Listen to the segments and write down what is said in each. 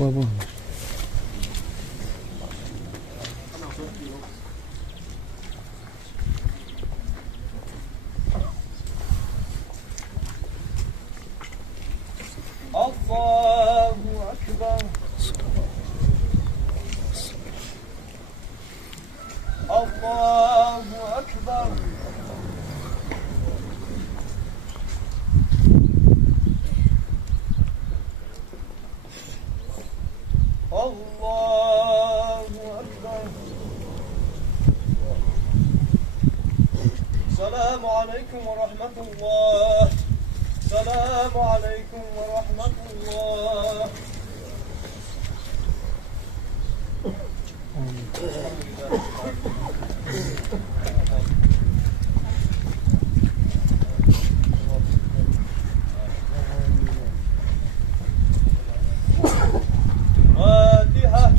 Qua bom. Allahu Ekber. Allahu Ekber. Allahu Ekber. Selamu Aleyküm ve Rahmetullah. Selamu Aleyküm ve Rahmetullah. Fatiha.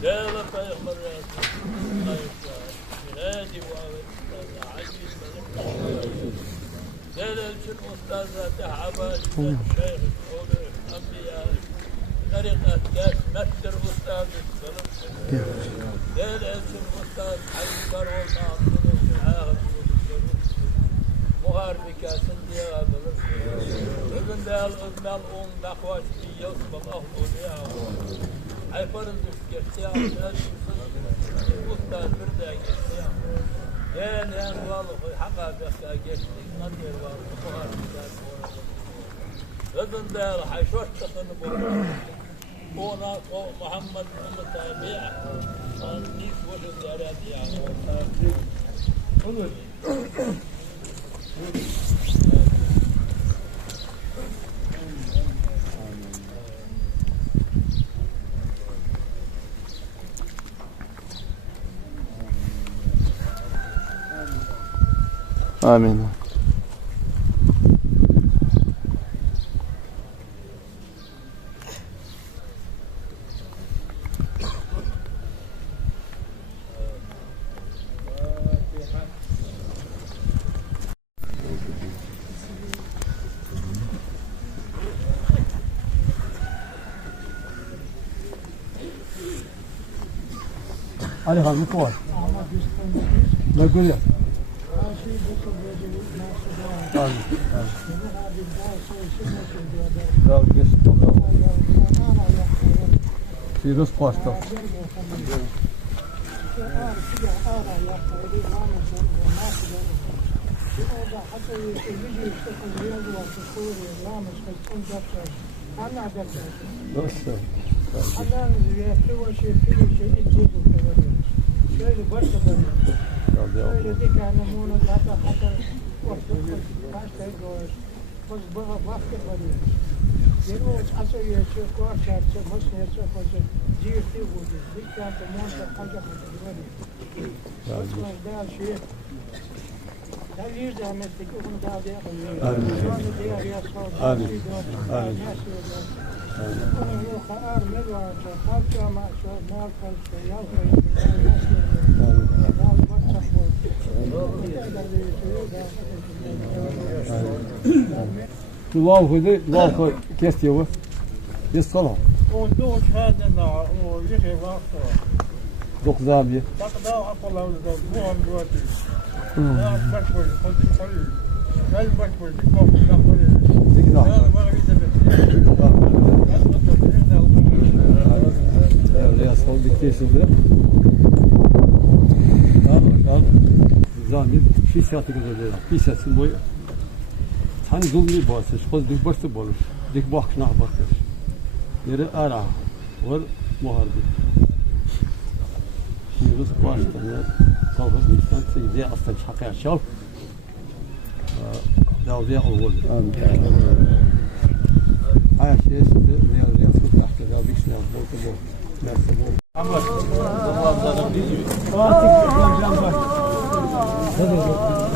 سيادة Peygamber Resulü Miradi Aziz سيادة الأستاذة حباش الشيخ الأولى الأنبياء طريقة كاس مستر أستاذ السلف سيادة الأستاذ حيدر والناصر العاهد muharbi kesin diye alır. Bugün de özmel on dakvaş diyos babah oluyor. Ayfarın düşkesi ya. Usta bir de geçti ya. Yani vallahi hakikaten geçti. Nadir var muharbi kesin. Bugün de hayşoş takını bu. Ona o Muhammed Mustafa nik vurdu derdi ya. Olur. آمين. علي هذا مكوار ما يقول لك في رزق واشتر şöyle başladım. Şöyle dikene bunu zaten hatta kaç tane doğru. Biz bana vakit veriyor. Yeni asıl yaşıyor, kuarşarçı, masne yaşıyor, fazla ciğerti vurdu. Dikene monta kaca kaca veriyor. Başka daha şey. Her yer zahmetlik, onu daha da yapıyor. Şu anda diğer yaşlar. Amin. Amin. Onun yok, ağır mervanca, parça maçı, mal kalçı, yazmayı. الله خذي الله كيستي هو يصلها ودوش هذا ويخي واقع دوق زابية تقدر أقول له مو عم دلوقتي لا بكبر خذ خلي لا بكبر بكبر ديك لا نعم ما غير Riyaz sol dikteşildi. Tamam. Zamir hissiyatı gözüyle. Hissiyatın boyu. Sen zulmü basış. Koz dik başta bolur. Dik bakna bakır. Yeri ara. Var muharbi. Yunus başta ne? Savaş insan seyirciye asla çakaya çal. Davdiye oğul. Her şey işte riyaz kut ahte davdik şuna bol bol. Mersi bol. Ama zamanların bir gibi. Fatih Ramazan bak. Allah